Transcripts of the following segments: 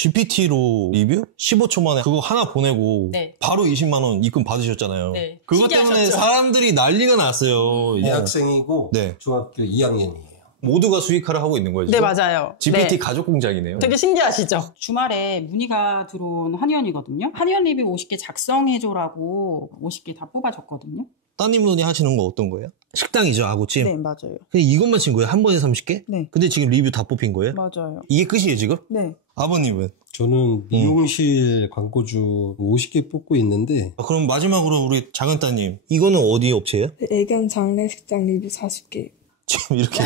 GPT로 리뷰? 15초 만에 그거 하나 보내고 네. 바로 20만 원 입금 받으셨잖아요. 네. 그것 때문에 신기하셨죠? 사람들이 난리가 났어요. 대학생이고 네. 중학교 2학년이에요. 모두가 수익화를 하고 있는 거예요. 네, 지금? 맞아요. GPT 네. 가족 공장이네요. 되게 신기하시죠? 주말에 문의가 들어온 한의원이거든요. 한의원 리뷰 50개 작성해줘라고 50개 다 뽑아줬거든요. 따님분이 하시는 거 어떤 거예요? 식당이죠, 아구찜? 네, 맞아요. 그냥 이것만 친 거예요? 한 번에 30개? 네. 근데 지금 리뷰 다 뽑힌 거예요? 맞아요. 이게 끝이에요, 지금? 네. 아버님은? 저는 미용실 광고주 50개 뽑고 있는데 그럼 마지막으로 우리 작은 따님, 이거는 어디 업체예요? 애견 장례식장 리뷰 40개. 지금 이렇게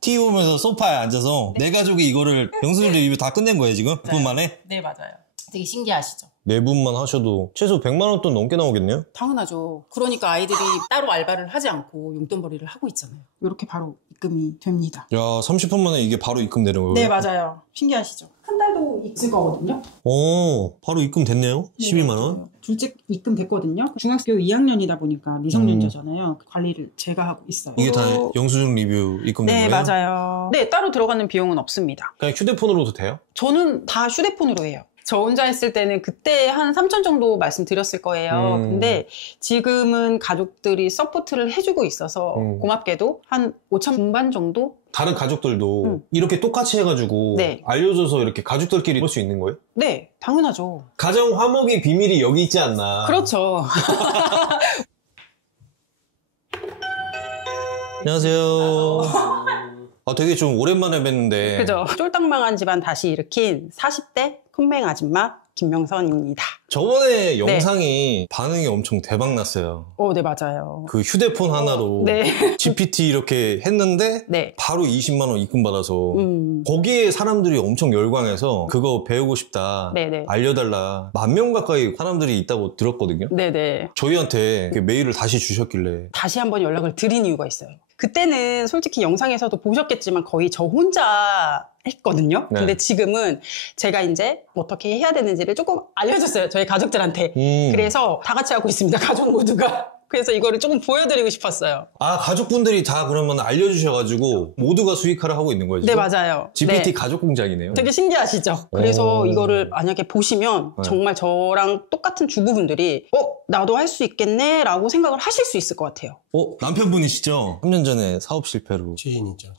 TV 보면서 소파에 앉아서 내 가족이 이거를 영수증 리뷰 다 끝낸 거예요, 지금? 9분 만에? 네, 맞아요. 되게 신기하시죠? 네 분만 하셔도 최소 100만 원 돈 넘게 나오겠네요? 당연하죠. 그러니까 아이들이 따로 알바를 하지 않고 용돈벌이를 하고 있잖아요. 이렇게 바로 입금이 됩니다. 야, 30분 만에 이게 바로 입금되는 거예요? 네, 맞아요. 신기하시죠? 한 달도 있을 거거든요. 바로 입금됐네요? 12만 원? 맞아요. 둘째 입금됐거든요. 중학교 2학년이다 보니까 미성년자잖아요. 관리를 제가 하고 있어요. 이게 다 영수증 리뷰 입금된 네, 거예요? 맞아요. 네, 따로 들어가는 비용은 없습니다. 그냥 휴대폰으로도 돼요? 저는 다 휴대폰으로 해요. 저 혼자 했을 때는 그때 한 3천 정도 말씀드렸을 거예요. 근데 지금은 가족들이 서포트를 해주고 있어서 고맙게도 한 5천 중반 정도? 다른 가족들도 이렇게 똑같이 해가지고 네. 알려줘서 이렇게 가족들끼리 볼 수 있는 거예요? 네, 당연하죠. 가정 화목의 비밀이 여기 있지 않나. 그렇죠. 안녕하세요. 되게 좀 오랜만에 뵀는데. 그죠. 쫄딱망한 집안 다시 일으킨 40대 쿤맹 아줌마 김명선입니다. 저번에 영상이 반응이 엄청 대박 났어요. 네, 맞아요. 그 휴대폰 하나로 네. GPT 이렇게 했는데 네. 바로 20만 원 입금 받아서 거기에 사람들이 엄청 열광해서 그거 배우고 싶다. 네네. 알려달라. 10,000명 가까이 사람들이 있다고 들었거든요. 네네. 저희한테 메일을 다시 주셨길래 다시 한번 연락을 드린 이유가 있어요. 그때는 솔직히 영상에서도 보셨겠지만 거의 저 혼자 했거든요. 네. 근데 지금은 제가 이제 어떻게 해야 되는지를 조금 알려줬어요. 저희 가족들한테. 그래서 다 같이 하고 있습니다. 가족 모두가. 그래서 이거를 조금 보여드리고 싶었어요. 가족분들이 다 그러면 알려주셔가지고 모두가 수익화를 하고 있는 거예요? 네, 지금? 맞아요. GPT 네. 가족 공장이네요. 되게 신기하시죠? 그래서 오. 이거를 만약에 보시면 네. 정말 저랑 똑같은 주부분들이 나도 할 수 있겠네? 라고 생각을 하실 수 있을 것 같아요. 남편분이시죠? 3년 전에 사업 실패로. 지인이죠.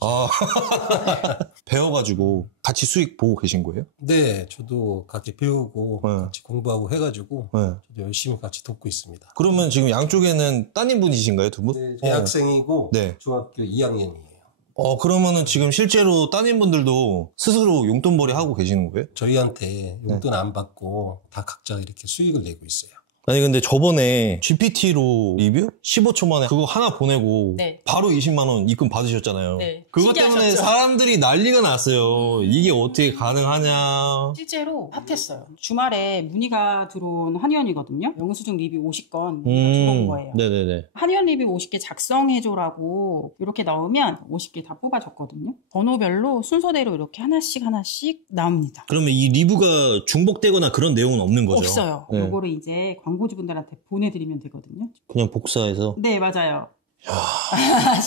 배워가지고 같이 수익 보고 계신 거예요? 네, 저도 같이 배우고 네. 같이 공부하고 해가지고 네. 저도 열심히 같이 돕고 있습니다. 그러면 지금 양쪽에는 따님분이신가요, 두 분? 네, 대학생이고 네. 중학교 2학년이에요. 그러면은 지금 실제로 따님분들도 스스로 용돈벌이 하고 계시는 거예요? 저희한테 용돈 안 받고 다 각자 이렇게 수익을 내고 있어요. 아니 근데 저번에 GPT로 리뷰? 15초 만에 그거 하나 보내고 네. 바로 20만 원 입금 받으셨잖아요. 네. 그것 때문에 신기하셨죠? 사람들이 난리가 났어요. 이게 어떻게 가능하냐. 실제로 핫했어요. 주말에 문의가 들어온 한의원이거든요. 영수증 리뷰 50건 들어온 거예요. 네네네. 한의원 리뷰 50개 작성해줘라고 이렇게 넣으면 50개 다 뽑아줬거든요. 번호별로 순서대로 이렇게 하나씩 나옵니다. 그러면 이 리뷰가 중복되거나 그런 내용은 없는 거죠? 없어요. 네. 요거를 이제 광고주분들한테 보내드리면 되거든요. 그냥 복사해서? 네, 맞아요.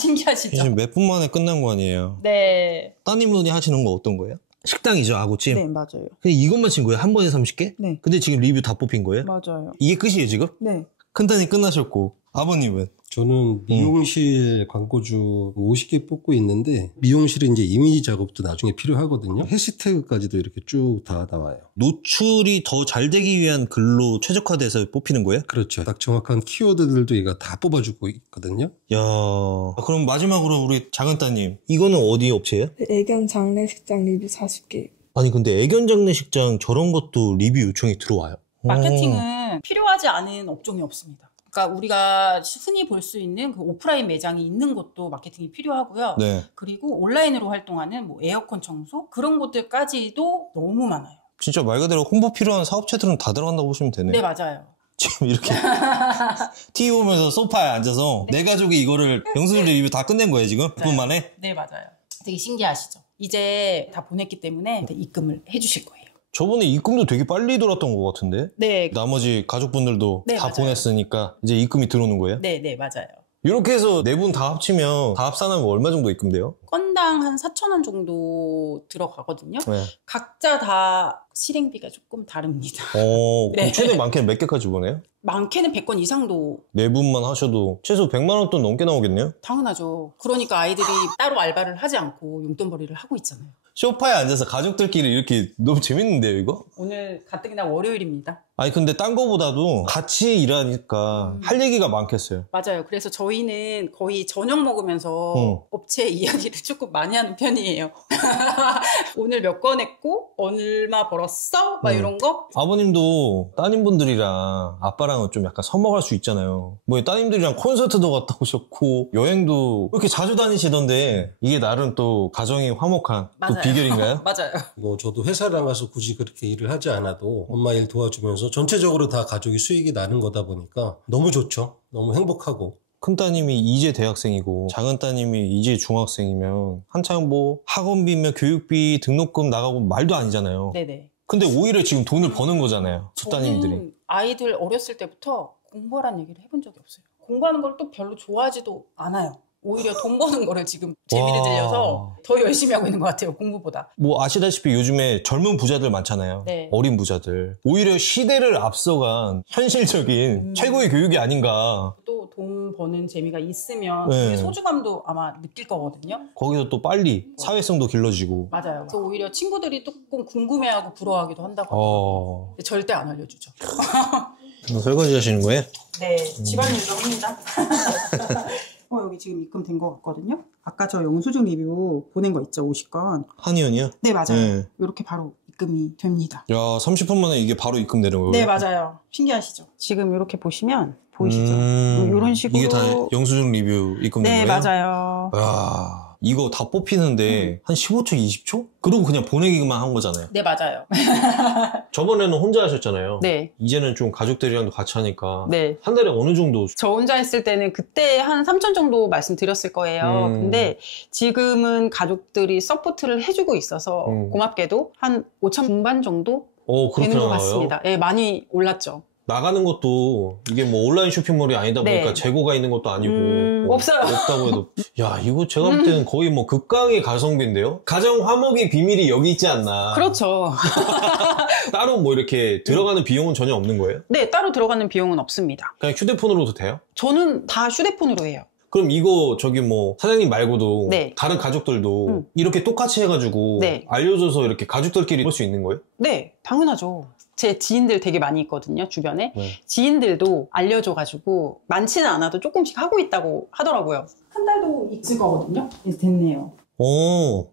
신기하시죠? 지금 몇 분 만에 끝난 거 아니에요? 네. 따님분이 하시는 거 어떤 거예요? 식당이죠, 아구찜? 네, 맞아요. 그냥 이것만 친 거예요? 한 번에 30개? 네. 근데 지금 리뷰 다 뽑힌 거예요? 맞아요. 이게 끝이에요, 지금? 네. 큰따님 끝나셨고, 아버님은? 저는 미용실 광고주 50개 뽑고 있는데 미용실은 이제 이미지 작업도 나중에 필요하거든요. 해시태그까지도 이렇게 쭉 다 나와요. 노출이 더 잘 되기 위한 글로 최적화돼서 뽑히는 거예요? 그렇죠. 딱 정확한 키워드들도 얘가 다 뽑아주고 있거든요. 야, 그럼 마지막으로 우리 작은 따님, 이거는 어디 업체예요? 애견 장례식장 리뷰 40개. 아니 근데 애견 장례식장 저런 것도 리뷰 요청이 들어와요. 마케팅은 필요하지 않은 업종이 없습니다. 그러니까 우리가 흔히 볼 수 있는 그 오프라인 매장이 있는 곳도 마케팅이 필요하고요. 네. 그리고 온라인으로 활동하는 뭐 에어컨 청소 그런 곳들까지도 너무 많아요. 진짜 말 그대로 홍보 필요한 사업체들은 다 들어간다고 보시면 되네요. 네, 맞아요. 지금 이렇게 TV 보면서 소파에 앉아서 내 가족이 이거를 영수증 리뷰 다 끝낸 거예요 지금? 9분 만에? 네, 맞아요. 되게 신기하시죠? 이제 다 보냈기 때문에 입금을 해주실 거예요. 저번에 입금도 되게 빨리 돌았던 것 같은데? 네, 나머지 가족분들도 네, 다 맞아요. 보냈으니까 이제 입금이 들어오는 거예요? 네, 맞아요. 이렇게 해서 네 분 다 합치면 다 합산하면 얼마 정도 입금돼요? 건당 한 4,000원 정도 들어가거든요. 네. 각자 다 실행비가 조금 다릅니다. 그럼 네. 최대 많게는 몇 개까지 보내요? 많게는 100건 이상도 네 분만 하셔도 최소 100만 원 돈 넘게 나오겠네요? 당연하죠. 그러니까 아이들이 따로 알바를 하지 않고 용돈벌이를 하고 있잖아요. 소파에 앉아서 가족들끼리 이렇게 너무 재밌는데요, 이거? 오늘 가뜩이나 월요일입니다. 아니, 근데 딴 거보다도 같이 일하니까 할 얘기가 많겠어요. 맞아요. 그래서 저희는 거의 저녁 먹으면서 업체 이야기를 조금 많이 하는 편이에요. 오늘 몇 건 했고 얼마 벌었어? 막 이런 거. 아버님도 따님분들이랑 아빠랑은 좀 약간 서먹할 수 있잖아요. 뭐 따님들이랑 콘서트도 갔다 오셨고 여행도 그렇게 자주 다니시던데 이게 나름 또 가정이 화목한 또 맞아요. 비결인가요? 맞아요. 뭐 저도 회사를 나가서 굳이 그렇게 일을 하지 않아도 엄마 일 도와주면서 전체적으로 다 가족이 수익이 나는 거다 보니까 너무 좋죠. 너무 행복하고. 큰 따님이 이제 대학생이고 작은 따님이 이제 중학생이면 한창 뭐 학원비며 교육비 등록금 나가고 말도 아니잖아요. 네네. 근데 오히려 지금 돈을 버는 거잖아요. 두 따님들이. 저는 아이들 어렸을 때부터 공부하라는 얘기를 해본 적이 없어요. 공부하는 걸 또 별로 좋아하지도 않아요. 오히려 돈 버는 거를 지금 재미를 들려서 더 열심히 하고 있는 것 같아요, 공부보다. 뭐 아시다시피 요즘에 젊은 부자들 많잖아요. 네. 어린 부자들. 오히려 시대를 앞서간 현실적인 최고의 교육이 아닌가. 또 돈 버는 재미가 있으면 네. 그게 소중함도 아마 느낄 거거든요. 거기서 또 빨리 사회성도 길러지고. 맞아요. 그래서 오히려 친구들이 조금 궁금해하고 부러워하기도 한다고 하더라고요. 근데 절대 안 알려주죠. 설거지 하시는 거예요? 네, 집안일도 합니다. 여기 지금 입금된 것 같거든요. 아까 저 영수증 리뷰 보낸 거 있죠, 50건. 한의원이요? 네, 맞아요. 네. 이렇게 바로 입금이 됩니다. 야, 30분 만에 이게 바로 입금되는 거예요? 네, 맞아요. 신기하시죠? 지금 이렇게 보시면 보이시죠? 이런 식으로. 이게 다 영수증 리뷰 입금된 네, 거예요? 맞아요. 야, 이거 다 뽑히는데 한 15초, 20초? 그러고 그냥 보내기만 한 거잖아요. 네, 맞아요. 저번에는 혼자 하셨잖아요. 네. 이제는 좀 가족들이랑도 같이 하니까 네. 한 달에 어느 정도? 저 혼자 했을 때는 그때 한 3천 정도 말씀드렸을 거예요. 근데 지금은 가족들이 서포트를 해주고 있어서 고맙게도 한 5천 중반 정도 그렇게 되는 것 나와요? 같습니다. 네, 많이 올랐죠. 나가는 것도 이게 뭐 온라인 쇼핑몰이 아니다 보니까 네. 재고가 있는 것도 아니고 없어요. 없다고 해도 야 이거 제가 볼 때는 거의 뭐 극강의 가성비인데요. 가정 화목의 비밀이 여기 있지 않나. 그렇죠. 따로 뭐 이렇게 들어가는 비용은 전혀 없는 거예요? 네, 따로 들어가는 비용은 없습니다. 그냥 휴대폰으로도 돼요? 저는 다 휴대폰으로 해요. 그럼 이거 저기 뭐 사장님 말고도 네. 다른 가족들도 이렇게 똑같이 해가지고 네. 알려줘서 이렇게 가족들끼리 볼 수 있는 거예요? 네, 당연하죠. 제 지인들 되게 많이 있거든요, 주변에. 네. 지인들도 알려줘가지고 많지는 않아도 조금씩 하고 있다고 하더라고요. 한 달도 있을 거거든요. 이제 됐네요.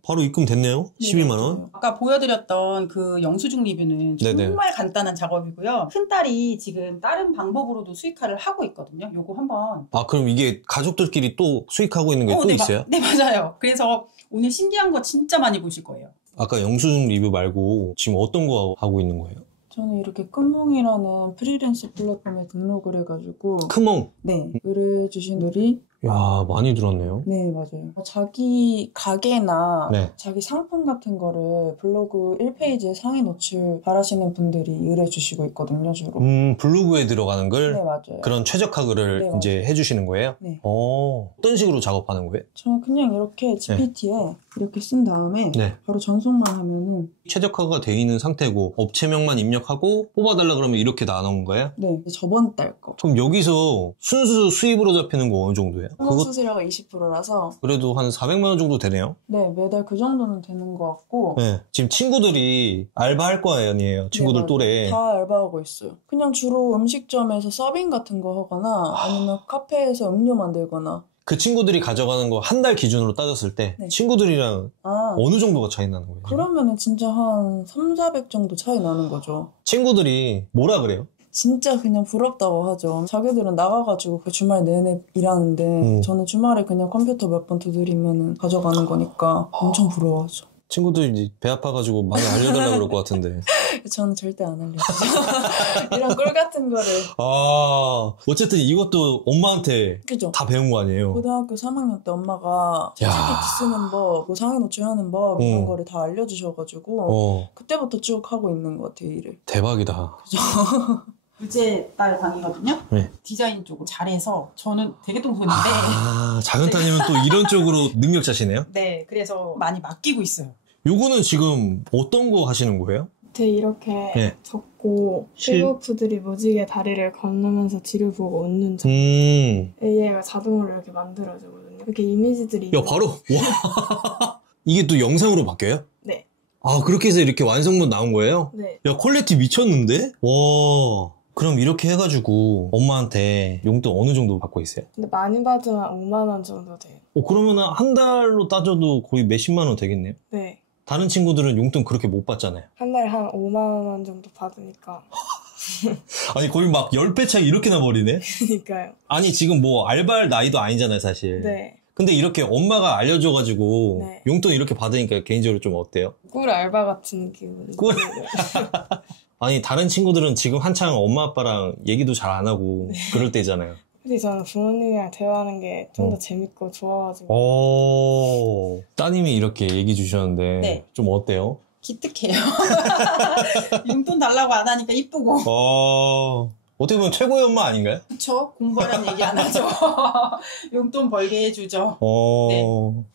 바로 입금 됐네요. 11만 원. 아까 보여드렸던 그 영수증 리뷰는 네네. 정말 간단한 작업이고요. 큰딸이 지금 다른 방법으로도 수익화를 하고 있거든요. 요거 한번. 아 그럼 이게 가족들끼리 또 수익하고 있는 게 또 네, 있어요? 네, 맞아요. 그래서 오늘 신기한 거 진짜 많이 보실 거예요. 아까 영수증 리뷰 말고 지금 어떤 거 하고 있는 거예요? 저는 이렇게 끈몽이라는 프리랜서 플랫폼에 등록을 해가지고 크몽. 네 의뢰해주신 분들이 야 많이 들었네요. 네 맞아요. 자기 가게나 네. 자기 상품 같은 거를 블로그 1페이지에 상위 노출 바라시는 분들이 의뢰해주시고 있거든요 주로. 블로그에 들어가는 걸 네 맞아요. 그런 최적화 글을 네, 이제 해주시는 거예요? 네. 어떤 식으로 작업하는 거예요? 저는 그냥 이렇게 GPT에 이렇게 쓴 다음에 네. 바로 전송만 하면은 최적화가 돼 있는 상태고 업체명만 입력하고 뽑아달라 그러면 이렇게 나오는 거예요? 네 저번 달 거. 그럼 여기서 순수 수입으로 잡히는 거 어느 정도예요? 그거 수수료가 20%라서 그래도 한 400만 원 정도 되네요? 네 매달 그 정도는 되는 것 같고 네. 지금 친구들이 알바할 거 아니에요? 친구들 네, 또래. 다 알바하고 있어요. 그냥 주로 음식점에서 서빙 같은 거 하거나 아니면 카페에서 음료 만들거나. 그 친구들이 가져가는 거 한 달 기준으로 따졌을 때 네. 친구들이랑 아 어느 정도가 차이 나는 거예요? 그러면은 진짜 한 3,400 정도 차이 나는 거죠. 친구들이 뭐라 그래요? 진짜 그냥 부럽다고 하죠. 자기들은 나가가지고 그 주말 내내 일하는데 저는 주말에 그냥 컴퓨터 몇 번 두드리면은 가져가는 거니까 엄청 부러워하죠. 친구들이 이제 배 아파가지고 많이 알려달라고 그럴 것 같은데. 저는 절대 안 알려주죠. 이런 꿀 같은 거를. 아, 어쨌든 이것도 엄마한테 그죠? 다 배운 거 아니에요? 고등학교 3학년 때 엄마가 야. GPT 쓰는 법, 뭐 상위 노출하는 법 이런 거를 다 알려주셔가지고 그때부터 쭉 하고 있는 것 같아요 일을. 대박이다. 둘째 딸 방이거든요. 네. 디자인 쪽을 잘해서 저는 되게 똥손인데 작은 따님은 또 이런 쪽으로 능력자시네요? 네, 그래서 많이 맡기고 있어요. 요거는 지금 어떤 거 하시는 거예요? 밑에 이렇게 네. 접고 셀프들이 무지개 다리를 건너면서 뒤를 보고 웃는 척 AI가 자동으로 이렇게 만들어주거든요. 이렇게 이미지들이 야, 바로 와. 이게 또 영상으로 바뀌어요? 네. 아, 그렇게 해서 이렇게 완성본 나온 거예요? 네. 야, 퀄리티 미쳤는데? 와. 그럼 이렇게 해가지고 엄마한테 용돈 어느 정도 받고 있어요? 근데 많이 받으면 5만 원 정도 돼요. 그러면은 한 달로 따져도 거의 몇십만 원 되겠네요? 네. 다른 친구들은 용돈 그렇게 못 받잖아요. 한 달에 한 5만 원 정도 받으니까. 아니, 거의 막 10배 차이 이렇게 나버리네? 그러니까요. 아니, 지금 뭐 알바할 나이도 아니잖아요, 사실. 네. 근데 이렇게 엄마가 알려줘가지고 네. 용돈 이렇게 받으니까 개인적으로 좀 어때요? 꿀 알바 같은 기분. 꿀? 아니, 다른 친구들은 지금 한창 엄마 아빠랑 얘기도 잘 안 하고 그럴 때잖아요. 근데 저는 부모님이랑 대화하는 게 좀 더 재밌고 좋아가지고. 따님이 이렇게 얘기 주셨는데 네. 좀 어때요? 기특해요. 용돈 달라고 안 하니까 이쁘고. 어떻게 보면 최고의 엄마 아닌가요? 그쵸? 공부하라는 얘기 안 하죠. 용돈 벌게 해주죠. 네.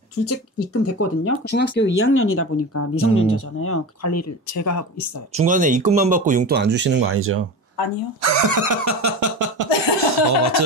둘째 입금 됐거든요. 중학교 2학년이다 보니까 미성년자잖아요. 관리를 제가 하고 있어요. 중간에 입금만 받고 용돈 안 주시는 거 아니죠? 아니요. 맞죠.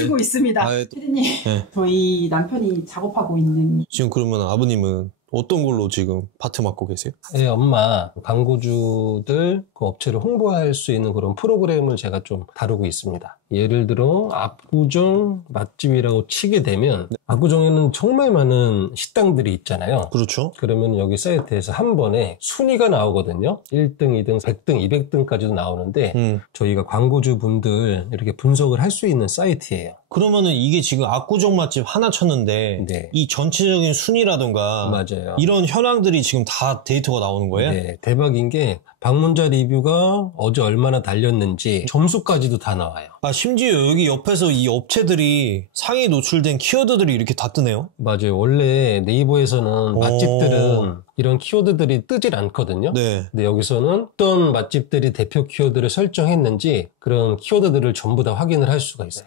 주고 있습니다. 피디님, 네. 저희 남편이 작업하고 있는 지금 그러면 아버님은 어떤 걸로 지금 파트 맡고 계세요? 네, 엄마 광고주들 그 업체를 홍보할 수 있는 그런 프로그램을 제가 좀 다루고 있습니다. 예를 들어 압구정 맛집이라고 치게 되면 압구정에는 정말 많은 식당들이 있잖아요. 그렇죠. 그러면 여기 사이트에서 한 번에 순위가 나오거든요. 1등, 2등, 100등, 200등까지도 나오는데 저희가 광고주 분들 이렇게 분석을 할 수 있는 사이트예요. 그러면은 이게 지금 압구정 맛집 하나 쳤는데 네. 이 전체적인 순위라던가 맞아요. 이런 현황들이 지금 다 데이터가 나오는 거예요? 네, 대박인 게 방문자 리뷰가 어제 얼마나 달렸는지 점수까지도 다 나와요. 심지어 여기 옆에서 이 업체들이 상위 노출된 키워드들이 이렇게 다 뜨네요? 맞아요. 원래 네이버에서는 맛집들은 이런 키워드들이 뜨질 않거든요. 네. 근데 여기서는 어떤 맛집들이 대표 키워드를 설정했는지 그런 키워드들을 전부 다 확인을 할 수가 있어요.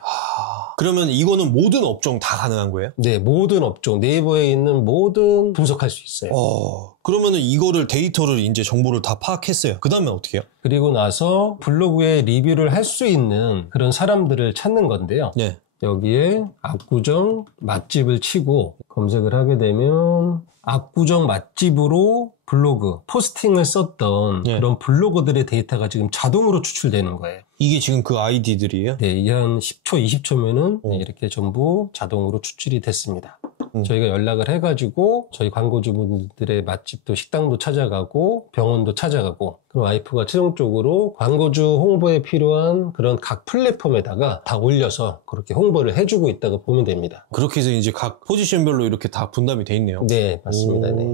그러면 이거는 모든 업종 다 가능한 거예요? 네, 모든 업종, 네이버에 있는 모든 분석할 수 있어요. 그러면은 이거를 데이터를 이제 정보를 다 파악했어요. 그 다음에 어떻게 해요? 그리고 나서 블로그에 리뷰를 할 수 있는 그런 사람들을 찾는 건데요. 네. 여기에 압구정 맛집을 치고 검색을 하게 되면 압구정 맛집으로 블로그, 포스팅을 썼던 그런 블로거들의 데이터가 지금 자동으로 추출되는 거예요. 이게 지금 그 아이디들이에요? 네, 이게 한 10초, 20초면은 이렇게 전부 자동으로 추출이 됐습니다. 저희가 연락을 해가지고 저희 광고주분들의 맛집도 식당도 찾아가고 병원도 찾아가고 그럼 와이프가 최종적으로 광고주 홍보에 필요한 그런 각 플랫폼에다가 다 올려서 그렇게 홍보를 해주고 있다고 보면 됩니다. 그렇게 해서 이제 각 포지션별로 이렇게 다 분담이 돼 있네요. 네, 맞습니다. 네.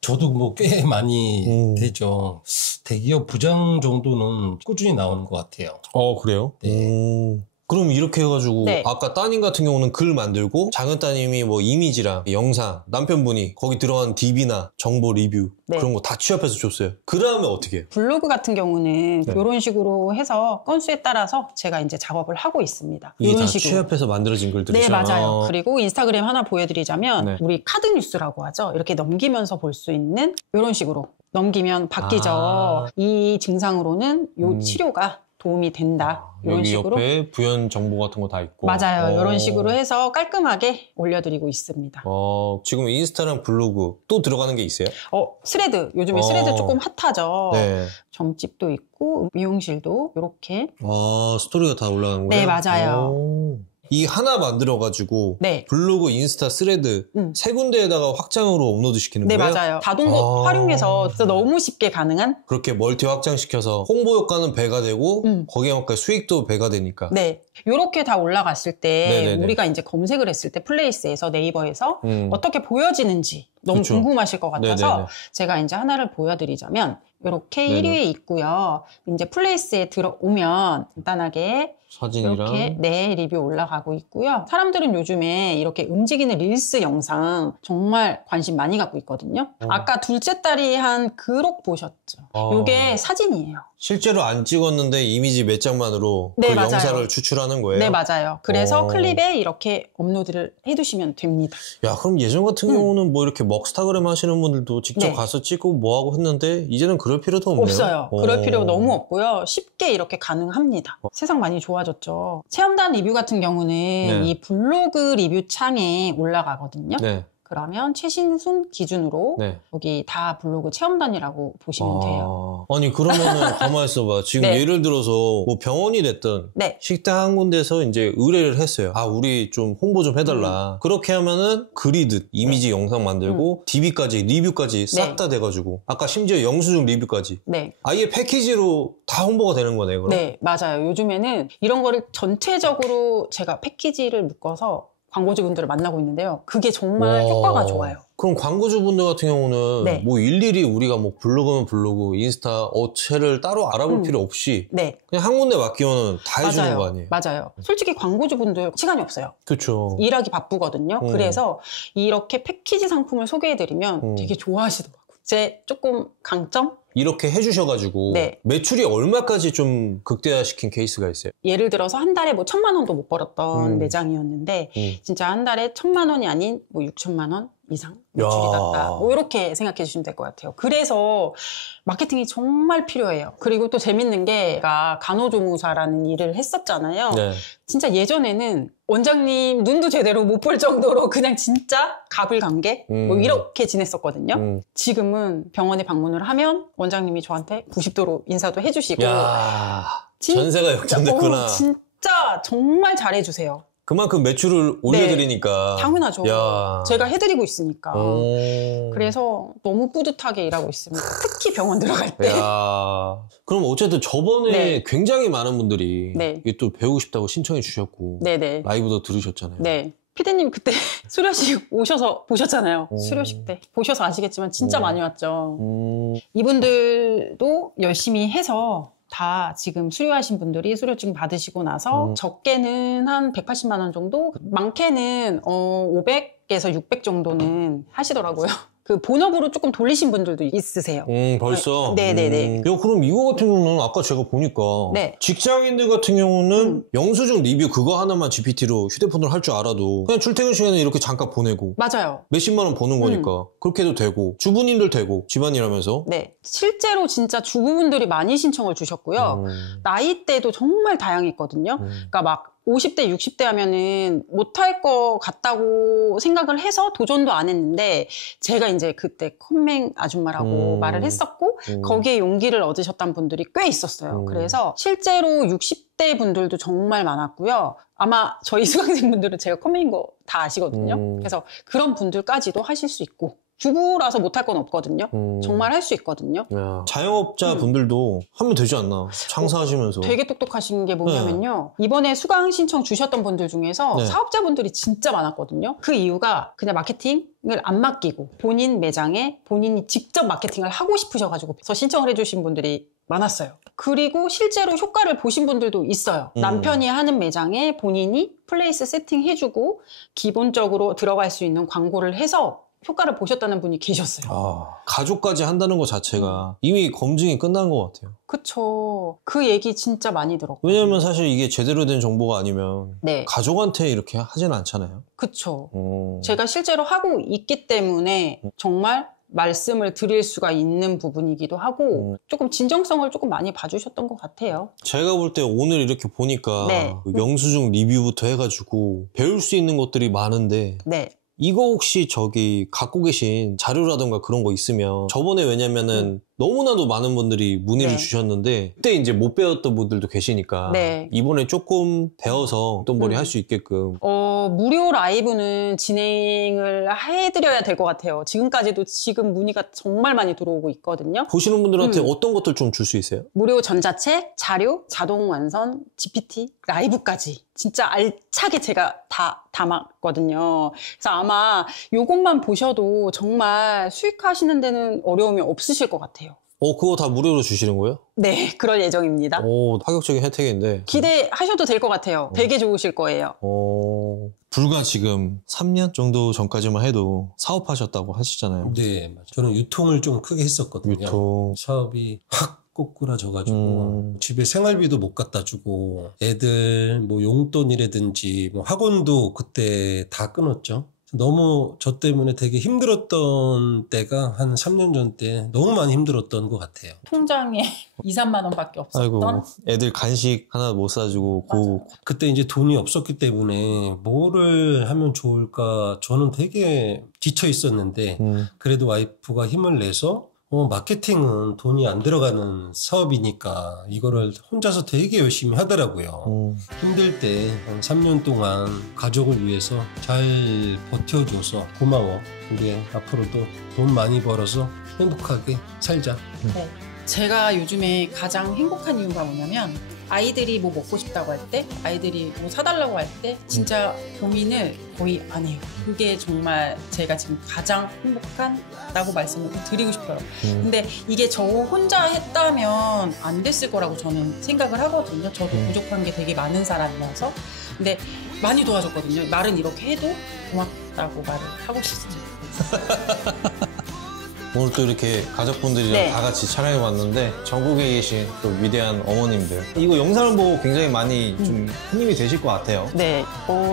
저도 뭐 꽤 많이 되죠. 대기업 부장 정도는 꾸준히 나오는 것 같아요. 그래요? 네. 그럼 이렇게 해가지고 네. 아까 따님 같은 경우는 글 만들고 작은 따님이 뭐 이미지랑 영상, 남편분이 거기 들어간 DB나 정보 리뷰 네. 그런 거 다 취합해서 줬어요. 그 다음에 어떻게 해요? 블로그 같은 경우는 네. 이런 식으로 해서 건수에 따라서 제가 이제 작업을 하고 있습니다. 이게 이런 다 취합해서 만들어진 글들이죠? 네, 맞아요. 그리고 인스타그램 하나 보여드리자면 네. 우리 카드 뉴스라고 하죠. 이렇게 넘기면서 볼 수 있는 이런 식으로 넘기면 바뀌죠. 이 증상으로는 이 치료가 도움이 된다. 이런 여기 식으로. 옆에 부연 정보 같은 거 다 있고. 맞아요. 이런 식으로 해서 깔끔하게 올려드리고 있습니다. 지금 인스타랑 블로그 또 들어가는 게 있어요? 스레드. 요즘에 스레드 조금 핫하죠. 네. 점집도 있고 미용실도 이렇게. 스토리가 다 올라가는 거예요? 네, 맞아요. 이 하나 만들어가지고 네. 블로그, 인스타, 스레드 세 군데에다가 확장으로 업로드 시키는 네, 거예요? 맞아요. 자동 활용해서 진짜 너무 쉽게 가능한? 그렇게 멀티 확장시켜서 홍보 효과는 배가 되고 거기에 맞게 수익도 배가 되니까. 네. 요렇게 다 올라갔을 때 네네네. 우리가 이제 검색을 했을 때 플레이스에서 네이버에서 어떻게 보여지는지 너무 그쵸. 궁금하실 것 같아서 네네네. 제가 이제 하나를 보여드리자면 이렇게 네네. 1위에 있고요. 이제 플레이스에 들어오면 간단하게 사진이랑 이렇게 네 리뷰 올라가고 있고요. 사람들은 요즘에 이렇게 움직이는 릴스 영상 정말 관심 많이 갖고 있거든요. 아까 둘째 딸이 한 그록 보셨죠? 이게 사진이에요. 실제로 안 찍었는데 이미지 몇 장만으로 네, 그 맞아요. 영상을 추출하는 거예요? 네, 맞아요. 그래서 클립에 이렇게 업로드를 해두시면 됩니다. 야, 그럼 예전 같은 경우는 뭐 이렇게 먹스타그램 하시는 분들도 직접 네. 가서 찍고 뭐 하고 했는데 이제는 그럴 필요도 없네요. 없어요. 그럴 필요 너무 없고요. 쉽게 이렇게 가능합니다. 세상 많이 좋아졌죠. 체험단 리뷰 같은 경우는 네. 이 블로그 리뷰 창에 올라가거든요. 네. 그러면 최신순 기준으로 네. 여기 다 블로그 체험단이라고 보시면 돼요. 아니 그러면은 가만히 있어봐. 지금 네. 예를 들어서 뭐 병원이 됐든 네. 식당 한 군데서 이제 의뢰를 했어요. 아, 우리 좀 홍보 좀 해달라. 그렇게 하면은 그리듯 이미지 영상 만들고 DB까지 리뷰까지 싹 다 돼가지고 아까 심지어 영수증 리뷰까지 네. 아예 패키지로 다 홍보가 되는 거네요. 그럼? 네, 맞아요. 요즘에는 이런 거를 전체적으로 제가 패키지를 묶어서 광고주분들을 만나고 있는데요. 그게 정말 와. 효과가 좋아요. 그럼 광고주분들 같은 경우는 네. 뭐 일일이 우리가 뭐 블로그면 블로그, 인스타, 업체를 따로 알아볼 필요 없이 네, 그냥 한 군데 맡기면 다 해주는 맞아요. 거 아니에요? 맞아요. 솔직히 광고주분들 시간이 없어요. 그렇죠. 일하기 바쁘거든요. 그래서 이렇게 패키지 상품을 소개해드리면 되게 좋아하시더라고요. 제 조금 강점? 이렇게 해주셔가지고 네. 매출이 얼마까지 좀 극대화시킨 케이스가 있어요? 예를 들어서 한 달에 뭐 1,000만 원도 못 벌었던 매장이었는데 진짜 한 달에 1,000만 원이 아닌 뭐 6천만 원 이상 매출이 야. 났다. 뭐 이렇게 생각해 주시면 될 것 같아요. 그래서 마케팅이 정말 필요해요. 그리고 또 재밌는 게 제가 간호조무사라는 일을 했었잖아요. 네. 진짜 예전에는 원장님 눈도 제대로 못 볼 정도로 그냥 진짜 가불관계 뭐 이렇게 지냈었거든요. 지금은 병원에 방문을 하면 원장님이 저한테 90도로 인사도 해주시고 야, 진- 전세가 역전됐구나. 진짜 정말 잘해주세요. 그만큼 매출을 올려드리니까. 당연하죠. 야. 제가 해드리고 있으니까. 오. 그래서 너무 뿌듯하게 일하고 있습니다. 특히 병원 들어갈 때. 야. 그럼 어쨌든 저번에 네. 굉장히 많은 분들이 네. 이게 또 배우고 싶다고 신청해 주셨고 네네. 라이브도 들으셨잖아요. 네. 피디님 그때 수료식 오셔서 보셨잖아요. 오. 수료식 때. 보셔서 아시겠지만 진짜 많이 왔죠. 음. 이분들도 열심히 해서 다 지금 수료하신 분들이 수료증 받으시고 나서 적게는 한 180만 원 정도, 많게는 500에서 600 정도는 하시더라고요. 그 본업으로 조금 돌리신 분들도 있으세요. 벌써? 네네네. 야, 그럼 이거 같은 경우는 아까 제가 보니까 네. 직장인들 같은 경우는 영수증 리뷰 그거 하나만 GPT로 휴대폰으로 할 줄 알아도 그냥 출퇴근 시간에 이렇게 잠깐 보내고 맞아요. 몇십만 원 버는 거니까 그렇게 해도 되고 주부님들 되고 집안일하면서 네. 실제로 진짜 주부분들이 많이 신청을 주셨고요. 나이대도 정말 다양했거든요. 그러니까 막 50대, 60대 하면은 못할 것 같다고 생각을 해서 도전도 안 했는데 제가 이제 그때 컴맹 아줌마라고 말을 했었고 거기에 용기를 얻으셨던 분들이 꽤 있었어요. 그래서 실제로 60대 분들도 정말 많았고요. 아마 저희 수강생분들은 제가 컴맹인 거 다 아시거든요. 그래서 그런 분들까지도 하실 수 있고 주부라서 못할 건 없거든요. 정말 할 수 있거든요. 야, 자영업자 분들도 하면 되지 않나 창사하시면서 되게 똑똑하신 게 뭐냐면요. 이번에 수강 신청 주셨던 분들 중에서 네. 사업자분들이 진짜 많았거든요. 그 이유가 그냥 마케팅을 안 맡기고 본인 매장에 본인이 직접 마케팅을 하고 싶으셔가지고 신청을 해주신 분들이 많았어요. 그리고 실제로 효과를 보신 분들도 있어요. 남편이 하는 매장에 본인이 플레이스 세팅해주고 기본적으로 들어갈 수 있는 광고를 해서 효과를 보셨다는 분이 계셨어요. 가족까지 한다는 것 자체가 이미 검증이 끝난 것 같아요. 그쵸. 그 얘기 진짜 많이 들었고. 왜냐면 사실 이게 제대로 된 정보가 아니면 네. 가족한테 이렇게 하진 않잖아요. 그쵸. 제가 실제로 하고 있기 때문에 정말 말씀을 드릴 수가 있는 부분이기도 하고 조금 진정성을 조금 많이 봐주셨던 것 같아요. 제가 볼 때 오늘 이렇게 보니까 네. 그 영수증 리뷰부터 해가지고 배울 수 있는 것들이 많은데 네. 이거 혹시 저기 갖고 계신 자료라던가 그런 거 있으면 저번에 왜냐면은 너무나도 많은 분들이 문의를 네. 주셨는데 그때 이제 못 배웠던 분들도 계시니까 네. 이번에 조금 배워서 어떤 머리 할 수 있게끔 무료 라이브는 진행을 해드려야 될 것 같아요. 지금까지도 지금 문의가 정말 많이 들어오고 있거든요. 보시는 분들한테 어떤 것들 좀 줄 수 있어요? 무료 전자책, 자료, 자동 완선, GPT, 라이브까지 진짜 알차게 제가 다 담았거든요. 그래서 아마 이것만 보셔도 정말 수익화하시는 데는 어려움이 없으실 것 같아요. 그거 다 무료로 주시는 거예요? 네, 그럴 예정입니다. 오, 파격적인 혜택인데. 기대하셔도 될 것 같아요. 되게 좋으실 거예요. 불과 지금 3년 정도 전까지만 해도 사업하셨다고 하시잖아요. 네, 맞아요. 저는 유통을 좀 크게 했었거든요. 유통. 사업이 확 꼬꾸라져가지고 집에 생활비도 못 갖다 주고 애들 뭐 용돈이라든지 뭐 학원도 그때 다 끊었죠. 너무 저 때문에 되게 힘들었던 때가 한 3년 전 때 너무 많이 힘들었던 것 같아요. 통장에 2, 3만 원밖에 없었던. 아이고, 애들 간식 하나 못 사주고 그때 이제 돈이 없었기 때문에 뭐를 하면 좋을까 저는 되게 지쳐 있었는데 그래도 와이프가 힘을 내서 마케팅은 돈이 안 들어가는 사업이니까 이거를 혼자서 되게 열심히 하더라고요. 힘들 때 한 3년 동안 가족을 위해서 잘 버텨줘서 고마워. 우리 앞으로도 돈 많이 벌어서 행복하게 살자. 네. 제가 요즘에 가장 행복한 이유가 뭐냐면 아이들이 뭐 먹고 싶다고 할 때, 아이들이 뭐 사달라고 할 때 진짜 고민을 거의 안 해요. 그게 정말 제가 지금 가장 행복하다고 말씀을 드리고 싶어요. 근데 이게 저 혼자 했다면 안 됐을 거라고 저는 생각을 하거든요. 저도 부족한 게 되게 많은 사람이라서. 근데 많이 도와줬거든요. 말은 이렇게 해도 고맙다고 말을 하고 싶습니다. 오늘 또 이렇게 가족분들이랑 다 같이 촬영해봤는데 전국에 계신 또 위대한 어머님들 이거 영상을 보고 굉장히 많이 좀 힘이 되실 것 같아요. 네,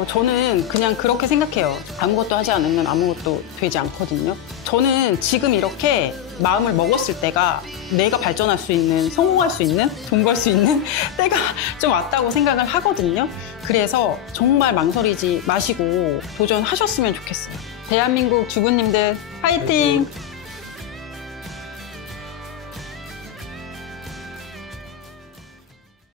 저는 그냥 그렇게 생각해요. 아무것도 하지 않으면 아무것도 되지 않거든요. 저는 지금 이렇게 마음을 먹었을 때가 내가 발전할 수 있는, 성공할 수 있는, 돈 벌 수 있는 때가 좀 왔다고 생각을 하거든요. 그래서 정말 망설이지 마시고 도전하셨으면 좋겠어요. 대한민국 주부님들 화이팅!